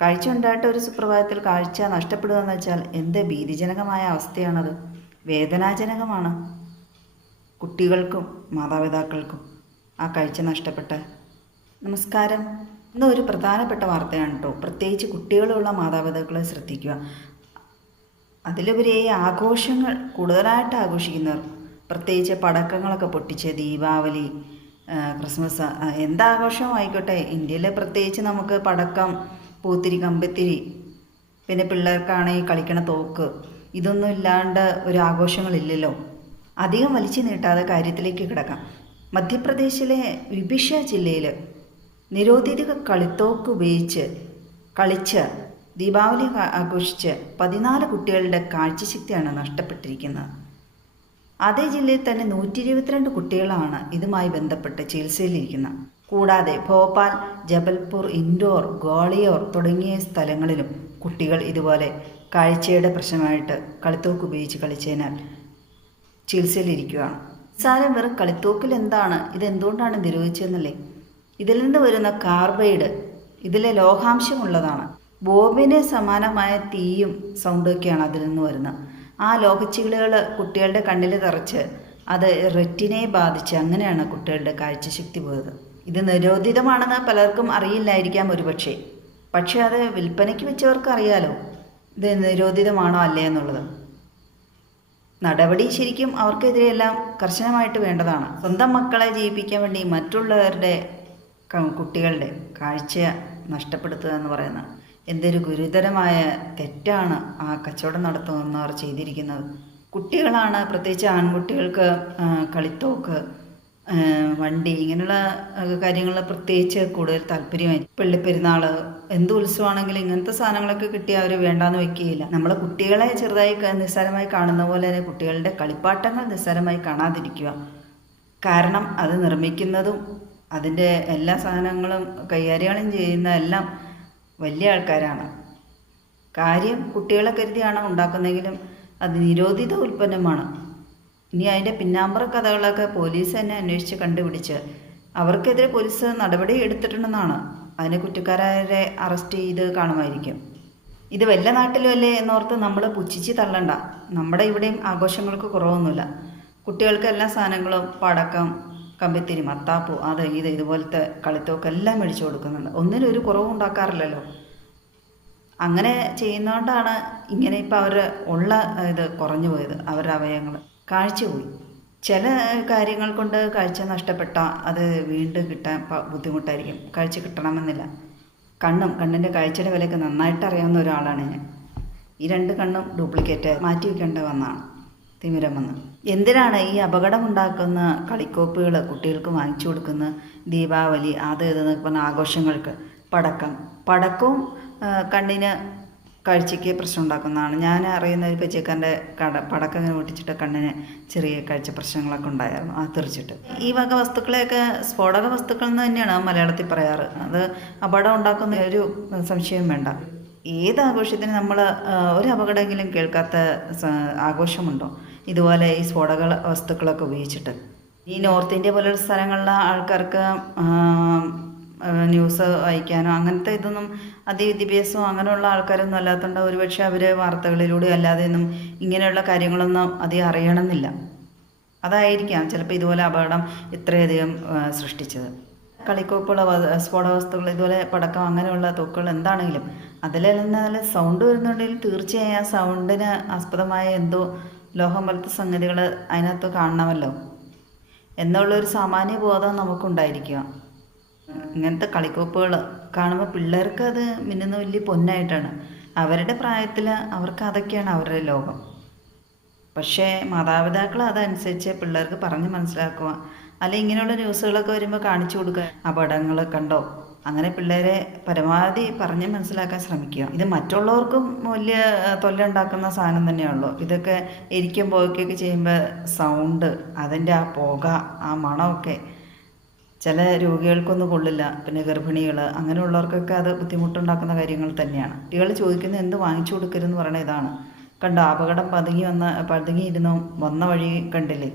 കാഴ്ച ഉണ്ടായിട്ട് ഒരു സുപ്രഭാതത്തിൽ കാഴ്ച നഷ്ടപ്പെടുക എന്ന് വെച്ചാൽ എന്ത് ഭീതിജനകമായ അവസ്ഥയാണത്? വേദനാജനകമാണ്. കുട്ടികൾക്കും മാതാപിതാക്കൾക്കും ആ കാഴ്ച നഷ്ടപ്പെട്ട. നമസ്കാരം. ഇന്ന് ഒരു പ്രധാനപ്പെട്ട വാർത്തയാണ് കേട്ടോ. പ്രത്യേകിച്ച് കുട്ടികളുള്ള മാതാപിതാക്കളെ ശ്രദ്ധിക്കുക. അതിലുപരി ഈ ആഘോഷങ്ങൾ കൂടുതലായിട്ട് ആഘോഷിക്കുന്നവർ പ്രത്യേകിച്ച് പടക്കങ്ങളൊക്കെ പൊട്ടിച്ച് ദീപാവലി ക്രിസ്മസ് എന്താഘോഷവും ആയിക്കോട്ടെ ഇന്ത്യയിൽ പ്രത്യേകിച്ച് നമുക്ക് പടക്കം പൂത്തിരി കമ്പത്തിരി. പിന്നെ പിള്ളേർക്കാണെങ്കിൽ കളിക്കണ തോക്ക്. ഇതൊന്നും ഇല്ലാണ്ട് ഒരു ആഘോഷങ്ങളില്ലല്ലോ. അധികം വലിച്ചു നീട്ടാതെ കാര്യത്തിലേക്ക് കിടക്കാം. മധ്യപ്രദേശിലെ വിഭിഷ ജില്ലയിൽ നിരോധിത കളിത്തോക്ക് ഉപയോഗിച്ച് കളിച്ച് ദീപാവലി ആഘോഷിച്ച് പതിനാല് കുട്ടികളുടെ കാഴ്ചശക്തിയാണ് നഷ്ടപ്പെട്ടിരിക്കുന്നത്. അതേ ജില്ലയിൽ തന്നെ നൂറ്റി ഇരുപത്തിരണ്ട് കുട്ടികളാണ് ഇതുമായി ബന്ധപ്പെട്ട് ചികിത്സയിലിരിക്കുന്നത്. കൂടാതെ ഭോപ്പാൽ ജബൽപൂർ ഇൻഡോർ ഗ്വാളിയോർ തുടങ്ങിയ സ്ഥലങ്ങളിലും കുട്ടികൾ ഇതുപോലെ കാഴ്ചയുടെ പ്രശ്നമായിട്ട് കളിത്തോക്ക് ഉപയോഗിച്ച് കളിച്ചതിനാൽ ചികിത്സയിലിരിക്കുകയാണ്. സാരം വെറും കളിത്തോക്കിൽ എന്താണ്? ഇതെന്തുകൊണ്ടാണ് നിരോധിച്ചതെന്നല്ലേ ഇതിൽ നിന്ന് വരുന്ന കാർബൈഡ് ഇതിലെ ലോഹാംശമുള്ളതാണ് ബോബിന് സമാനമായ തീയും സൗണ്ടൊക്കെയാണ് അതിൽ നിന്ന് വരുന്നത്. ആ ലോഹച്ചികളുകൾ കുട്ടികളുടെ കണ്ണിൽ തറച്ച് അത് റെറ്റിനെ ബാധിച്ച് അങ്ങനെയാണ് കുട്ടികളുടെ കാഴ്ചശക്തി പോയത്. ഇത് നിരോധിതമാണെന്ന് പലർക്കും അറിയില്ലായിരിക്കാം ഒരുപക്ഷെ. പക്ഷേ അത് വിൽപ്പനയ്ക്ക് വെച്ചവർക്ക് അറിയാലോ ഇത് നിരോധിതമാണോ അല്ലേ എന്നുള്ളത്? നടപടി ശരിക്കും അവർക്കെതിരെയെല്ലാം കർശനമായിട്ട് വേണ്ടതാണ്. സ്വന്തം മക്കളെ ജീവിപ്പിക്കാൻ വേണ്ടി മറ്റുള്ളവരുടെ കുട്ടികളുടെ കാഴ്ച നഷ്ടപ്പെടുത്തുക എന്ന് പറയുന്നത് എന്തൊരു ഗുരുതരമായ തെറ്റാണ് ആ കച്ചവടം നടത്തുന്നവർ ചെയ്തിരിക്കുന്നത്. കുട്ടികളാണ് പ്രത്യേകിച്ച് ആൺകുട്ടികൾക്ക് കളിത്തോക്ക് വണ്ടി ഇങ്ങനെയുള്ള കാര്യങ്ങളിൽ പ്രത്യേകിച്ച് കൂടുതൽ താല്പര്യമായി പള്ളിപ്പെരുന്നാൾ എന്ത് ഉത്സവമാണെങ്കിലും ഇങ്ങനത്തെ സാധനങ്ങളൊക്കെ കിട്ടിയാൽ അവർ വേണ്ടാന്ന് വെക്കുകയില്ല. നമ്മൾ കുട്ടികളെ ചെറുതായി നിസ്സാരമായി കാണുന്ന പോലെ തന്നെ കുട്ടികളുടെ കളിപ്പാട്ടങ്ങൾ നിസ്സാരമായി കാണാതിരിക്കുക. കാരണം അത് നിർമ്മിക്കുന്നതും അതിന്റെ എല്ലാ സാധനങ്ങളും കൈകാര്യങ്ങളും ചെയ്യുന്ന എല്ലാം വലിയ ആൾക്കാരാണ്. കാര്യം കുട്ടികളെ കരുതിയാണ് ഉണ്ടാക്കുന്നതെങ്കിലും അത് നിരോധിത ഉൽപ്പന്നമാണ്. ഇനി അതിന്റെ പിന്നാമ്പറ കഥകളൊക്കെ പോലീസ് തന്നെ അന്വേഷിച്ച് കണ്ടുപിടിച്ച് അവർക്കെതിരെ പോലീസ് നടപടി എടുത്തിട്ടുണ്ടെന്നാണ് അതിനെ കുറ്റക്കാരെ അറസ്റ്റ് ചെയ്ത് കാണുമായിരിക്കും. ഇത് വല്ല നാട്ടിലും അല്ലേ എന്നോർത്ത് നമ്മൾ പുച്ഛിച്ച് തള്ളണ്ട. നമ്മുടെ ഇവിടെയും ആഘോഷങ്ങൾക്ക് കുറവൊന്നുമില്ല. കുട്ടികൾക്ക് എല്ലാ സാധനങ്ങളും പടക്കം കമ്പിത്തിരി മത്താപ്പു അത് ഇത് ഇതുപോലത്തെ കളിത്തോക്ക് എല്ലാം മേടിച്ചു കൊടുക്കുന്നുണ്ട്. ഒന്നിനും ഒരു കുറവും ഉണ്ടാക്കാറില്ലല്ലോ. അങ്ങനെ ചെയ്യുന്നതുകൊണ്ടാണ് ഇങ്ങനെ ഇപ്പോൾ അവർ ഉള്ള ഇത് കുറഞ്ഞു പോയത് അവരുടെ അവയവങ്ങൾ കാഴ്ച പോയി ചില കാര്യങ്ങൾ കൊണ്ട് കാഴ്ച നഷ്ടപ്പെട്ട അത് വീണ്ടും കിട്ടാൻ ബുദ്ധിമുട്ടായിരിക്കും. കാഴ്ച കിട്ടണമെന്നില്ല. കണ്ണും കണ്ണിന്റെ കാഴ്ചയുടെ വിലയൊക്കെ നന്നായിട്ട് അറിയാവുന്ന ഒരാളാണ് ഞാൻ. ഈ രണ്ട് കണ്ണും ഡ്യൂപ്ലിക്കേറ്റ് മാറ്റി വയ്ക്കേണ്ട വന്നാണ് തിമിരം വന്ന് എന്തിനാണ് ഈ അപകടമുണ്ടാക്കുന്ന കളിക്കോപ്പുകൾ കുട്ടികൾക്ക് വാങ്ങിച്ചു കൊടുക്കുന്ന ദീപാവലി അത് ഇത് എന്നൊക്കെ പറഞ്ഞ ആഘോഷങ്ങൾക്ക് പടക്കം? പടക്കവും കണ്ണിന് കാഴ്ചയ്ക്ക് പ്രശ്നം ഉണ്ടാക്കുന്നതാണ് ഞാൻ അറിയുന്ന ഒരു പച്ചക്കാരന്റെ കട പടക്കം ഇങ്ങനെ പൊട്ടിച്ചിട്ട് കണ്ണിന് ചെറിയ കാഴ്ച പ്രശ്നങ്ങളൊക്കെ ഉണ്ടായിരുന്നു. ആ തെറിച്ചിട്ട്. ഈ വക വസ്തുക്കളെയൊക്കെ സ്ഫോടക വസ്തുക്കൾ എന്ന് തന്നെയാണ് മലയാളത്തിൽ പറയാറ്. അത് അപകടം ഉണ്ടാക്കുന്ന ഒരു സംശയം വേണ്ട. ഏത് ആഘോഷത്തിന് നമ്മൾ ഒരു അപകടമെങ്കിലും കേൾക്കാത്ത ആഘോഷമുണ്ടോ? ഇതുപോലെ ഈ സ്ഫോടക വസ്തുക്കളൊക്കെ ഉപയോഗിച്ചിട്ട്. ഈ നോർത്ത് ഇന്ത്യ പോലുള്ള സ്ഥലങ്ങളിലെ ആൾക്കാർക്ക് ന്യൂസ് വായിക്കാനോ അങ്ങനത്തെ ഇതൊന്നും അതിവിദ്യാഭ്യാസമോ അങ്ങനെയുള്ള ആൾക്കാരൊന്നും അല്ലാത്തതുകൊണ്ട് ഒരുപക്ഷെ അവർ വാർത്തകളിലൂടെ അല്ലാതെയൊന്നും ഇങ്ങനെയുള്ള കാര്യങ്ങളൊന്നും അധികം അറിയണമെന്നില്ല. അതായിരിക്കാം ചിലപ്പോൾ ഇതുപോലെ അപകടം ഇത്രയധികം സൃഷ്ടിച്ചത്. കളിക്കോപ്പുള്ള സ്ഫോട വസ്തുക്കൾ ഇതുപോലെ പടക്കം അങ്ങനെയുള്ള തോക്കുകൾ എന്താണെങ്കിലും അതിലെല്ലാം സൗണ്ട് വരുന്നുണ്ടെങ്കിൽ തീർച്ചയായും ആ സൗണ്ടിന് ആസ്പദമായ എന്തോ ലോഹം പോലത്തെ സംഗതികൾ അതിനകത്ത് കാണണമല്ലോ. എന്നുള്ളൊരു സാമാന്യ ബോധം നമുക്കുണ്ടായിരിക്കുക ഇങ്ങനത്തെ കളിക്കോപ്പുകൾ കാണുമ്പോൾ പിള്ളേർക്ക് അത് മിന്നുന്ന വലിയ പൊന്നായിട്ടാണ്. അവരുടെ പ്രായത്തിൽ അവർക്ക് അതൊക്കെയാണ് അവരുടെ ലോകം. പക്ഷേ മാതാപിതാക്കൾ അതനുസരിച്ച് പിള്ളേർക്ക് പറഞ്ഞ് മനസ്സിലാക്കുക. അല്ലെങ്കിൽ ഇങ്ങനെയുള്ള ന്യൂസുകളൊക്കെ വരുമ്പോൾ കാണിച്ചു കൊടുക്കുക. അപകടങ്ങൾ കണ്ടോ? അങ്ങനെ പിള്ളേരെ പരമാവധി പറഞ്ഞ് മനസ്സിലാക്കാൻ ശ്രമിക്കുക. ഇത് മറ്റുള്ളവർക്കും വലിയ തൊല്ല ഉണ്ടാക്കുന്ന സാധനം തന്നെയുള്ളൂ ഇതൊക്കെ എരിക്കും പോവുകയൊക്കെ ചെയ്യുമ്പോൾ സൗണ്ട് അതിന്റെ ആ പുക ആ മണമൊക്കെ ചില രോഗികൾക്കൊന്നും കൊള്ളില്ല. പിന്നെ ഗർഭിണികൾ അങ്ങനെയുള്ളവർക്കൊക്കെ അത് ബുദ്ധിമുട്ടുണ്ടാക്കുന്ന കാര്യങ്ങൾ തന്നെയാണ്. കുട്ടികൾ ചോദിക്കുന്നത് എന്ത് വാങ്ങിച്ചു കൊടുക്കരുതെന്ന് പറയുന്ന ഇതാണ്. കണ്ടോ അപകടം പതുങ്ങി വന്ന പതുങ്ങിയിരുന്നു വന്ന വഴി കണ്ടില്ലേ?